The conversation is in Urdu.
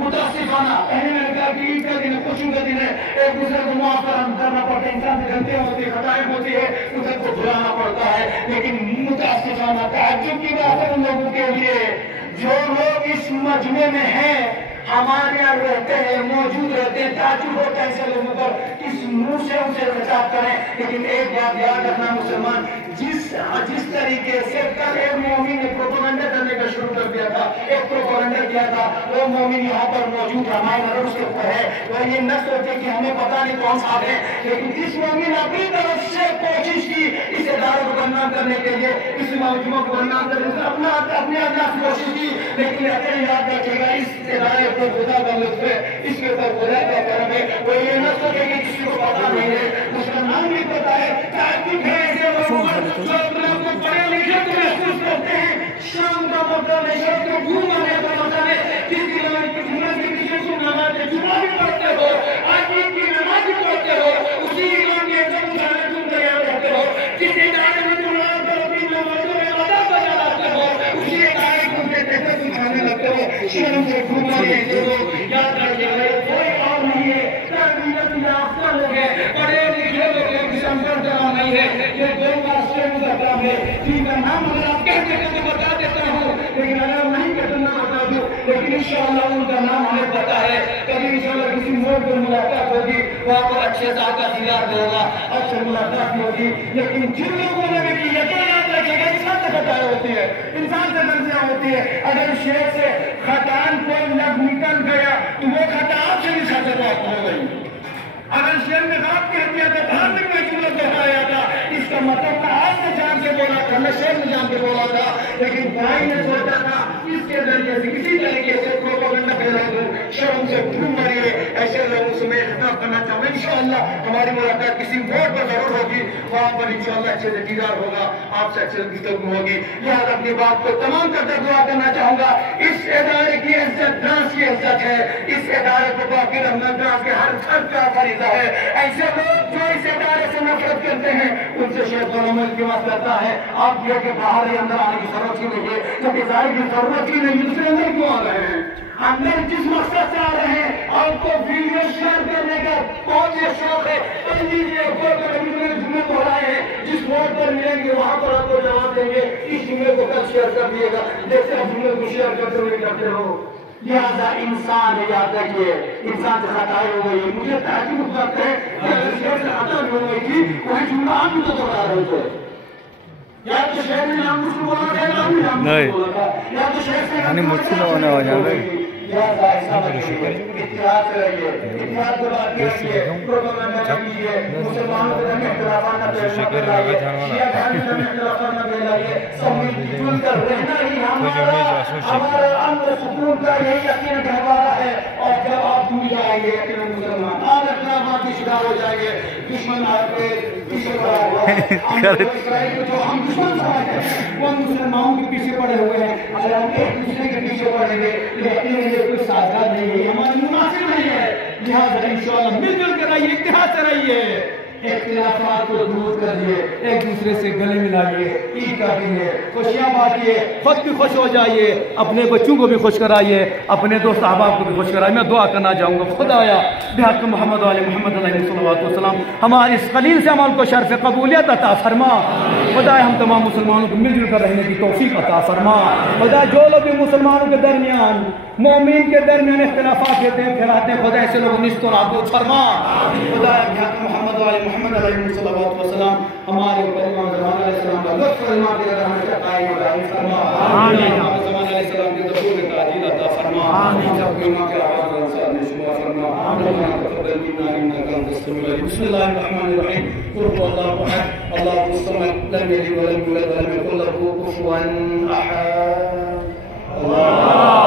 متاسفانہ کہیں میں نے کہا کہ عید کا دن ہے، خوشی کا دن ہے، ایک دوسرے کو معاف کرنا پڑتا ہے، انسان سے غلطیاں ہوتی ہے، خطائیں ہوتی ہے، دوسرے کو بھلانا پڑتا ہے، لیکن متاسفانہ تعجب کی بات ہے ان لوگوں کے لیے جو لوگ اس مجمع میں ہیں، ہمارے یہاں رہتے ہیں، موجود رہتے ہیں، تعجب ہوتا ہے ایسے لوگوں پر کس منہ سے اسے خطاب کریں۔ لیکن ایک بات یاد رکھنا مسلمان، جس طریقے سے کل ایک مومن نے پروپیگنڈا کرنے کا شروع کر دیا تھا، ایک پروپیگنڈا کیا تھا، وہ مومن یہاں پر موجود ہماری نظر اس کے اوپر ہے، وہ یہ نہ سوچے کہ ہمیں پتہ نہیں کون سا ہے، لیکن جس مومن نے اپنی طرف سے کوشش کی اس ادارے کو بدنام کرنے کے لیے، اس مجموعہ کو بدنام کرنے کے لیے اپنے انداز سے کوشش کی، لیکن یاد رکھے گا اس ادارے کو خدا کا لطف ہے، اس کے اوپر خدا کا کرم ہے، وہ یہ نہ سوچے کہ کسی کو پتہ نہیں ہے، اس کا نام بھی پتہ ہے، تعجب ہے ایسے لوگوں پر جو اپنے آپ کو پڑھے لکھے کو محسوس کرتے ہیں، شام کا مطلب ہے، شام کو گھوم آنے کا مطلب ہے، جس کی نماز کے پیچھے تم نماز جمعہ بھی پڑھتے ہو، آج عید کی نماز بھی پڑھتے ہو، اسی ایمان کے عزت اٹھانے تم تیار رہتے ہو، جس ادارے میں تم اپنی نمازوں میں ادا بجا لاتے ہو، اسی ادارے کو کے تحت تم کھانے لگتے ہو، شرم سے گھوم آنے کے لوگ یاد رکھیے گا، کوئی اور نہیں ہے، تربیت یافتہ لوگ ہیں، پڑھے لکھے لوگ ہیں، کسی انپڑھ جمع نہیں ہے، یہ دو راستے کا کام ہے، جن کا نام اگر آپ کہتے ہیں تو بتا دیتا ہوں، لیکن اگر نہیں کہتے نہ بتا دوں، لیکن انشاءاللہ ان کا نام ہمیں پتا ہے، کبھی انشاءاللہ کسی موڑ پر ملاقات ہوگی، وہاں پر اچھے صاحب کا دیدار ہوگا، اچھے ملاقات ہوگی، لیکن جن لوگوں نے بھی یقین یاد رکھے گا انسان سے خطائیں ہوتی ہے، انسان سے غلطیاں ہوتی ہے، اگر شیر سے خطان کوئی لفظ نکل گیا تو وہ خطا آپ سے بھی ساتھ بات ہو گئی، اگر شیر نے غلط کہہ دیا تو باہر میں کوئی جملہ دہرایا تھا، اس کا مطلب تھا آج نے جان کے بولا تھا، میں شیر نے جان کے بولا تھا، لیکن بھائی نے سوچا تھا اس کے ذریعے سے کسی طریقے سے پروپیگنڈا پھیلا دوں، شرم سے گھوم مریے، ایسے لوگوں سے میں خطاب کرنا چاہوں گا، انشاءاللہ ہماری ملاقات کسی موڑ پر ضرور ہوگی، وہاں پر انشاءاللہ اچھے سے دیدار ہوگا، آپ سے اچھے گفتگو ہوگی، لہٰذا اپنی بات کو تمام کر کے دعا کرنا چاہوں گا، اس ادارے کی عزت ڈانس کی عزت ہے، اس ادارے کو باقی رہنا ڈانس کے ہر فرد کا فریضہ ہے، ایسے لوگ جو اس ادارے سے نفرت کرتے ہیں ان سے شیخ العمل کی بات کرتا ہے، آپ یہ کہ باہر ہی اندر آنے کی ضرورت ہی نہیں ہے، تو ادارے کی ضرورت ہی نہیں، دوسرے اندر کیوں آ رہے ہیں؟ اندر جس مقصد سے آ رہے ہیں، آپ کو ویڈیو شیئر کرنے کا بہت یہ شوق ہے، کر لیجیے، کوئی بڑے جملے کو ہرائے ہیں، جس موڑ پر ملیں گے وہاں پر آپ کو جواب دیں گے، اس جملے کو کل شیئر کر دیے گا، جیسے آپ جملے کو شیئر کرتے ہوئے کرتے ہو، لہذا انسان یاد رکھیے، انسان سے خطائیں ہو گئی، مجھے تعجب ہوتا ہے کہ اگر شہر سے خطا ہو گئی تھی وہی جملہ آپ بھی تو دوہرا رہے تھے، یا تو شہر نے نام اس کو بولا تھا یا بھی نام اس کو بولا تھا، یا تو شہر سے مجھ سے ہونے ہو جائے لہذا ایسا بنیے، اتحاد سے رہیے، اتحاد سے بات کیجیے، پروپیگنڈا نہ کیجیے، مسلمانوں کے درمیان اختلافات نہ پھیلائیے، شیعہ بھائیوں کے درمیان اختلافات نہ پھیلائیے، سب مل جل کر رہنا ہی ہمارا امن سکون کا یہی یقین گہوارہ ہے، اور جب آپ ڈوب جائیں گے یقیناً مسلمان اور اختلافات کے شکار ہو جائیں گے، دشمن آپ کے پیچھے پڑا ہوا ہے، اسرائیل کو جو ہم دشمن سمجھتے ہیں وہ مسلمانوں کے پیچھے پڑے ہوئے ہیں، اگر ہم ایک دوسرے کے پیچھے پڑیں گے لیکن کوئی سازگار نہیں ہے، ہماری مناسب نہیں ہے، لہٰذا انشاءاللہ مل جل کر رہیے، اتحاد سے رہیے، اختلافات کو دور کریے، ایک دوسرے سے گلے ملائیے، عید کا دن ہے، خوشیاں بانٹیے، خود بھی خوش ہو جائیے، اپنے بچوں کو بھی خوش کرائیے، اپنے دوست احباب کو بھی خوش کرائیے، میں دعا کرنا چاہوں گا، خدایا بحق محمد علیہ محمد علیہ صلوات والسلام ہمارے اس قلیل سے عمل کو شرف قبولیت عطا فرما، خدایا ہم تمام مسلمانوں کو مل جل کر رہنے کی توفیق عطا فرما، خدا جو لوگ بھی مسلمانوں کے درمیان مومن کے درمیان اختلافات دیتے ہیں پھیلاتے ہیں، خدا ایسے لوگ نشت و نابود فرما، خدایا بحق محمد علیہ محمد علیہ صلوات والسلام ہمارے اوپر امام زمان علیہ السلام کا لطف فرما دے رہا ہمیں قائم و دائم فرما، امام زمان علیہ السلام کے ظہور تعجیل عطا فرما، سب کو امام کے آواز و انصار میں شمار فرما، ربنا تقبل منا انك انت السميع العليم، بسم الله الرحمن الرحيم، قل هو الله احد الله الصمد لم يلد ولم يولد ولم يكن له كفوا احد، الله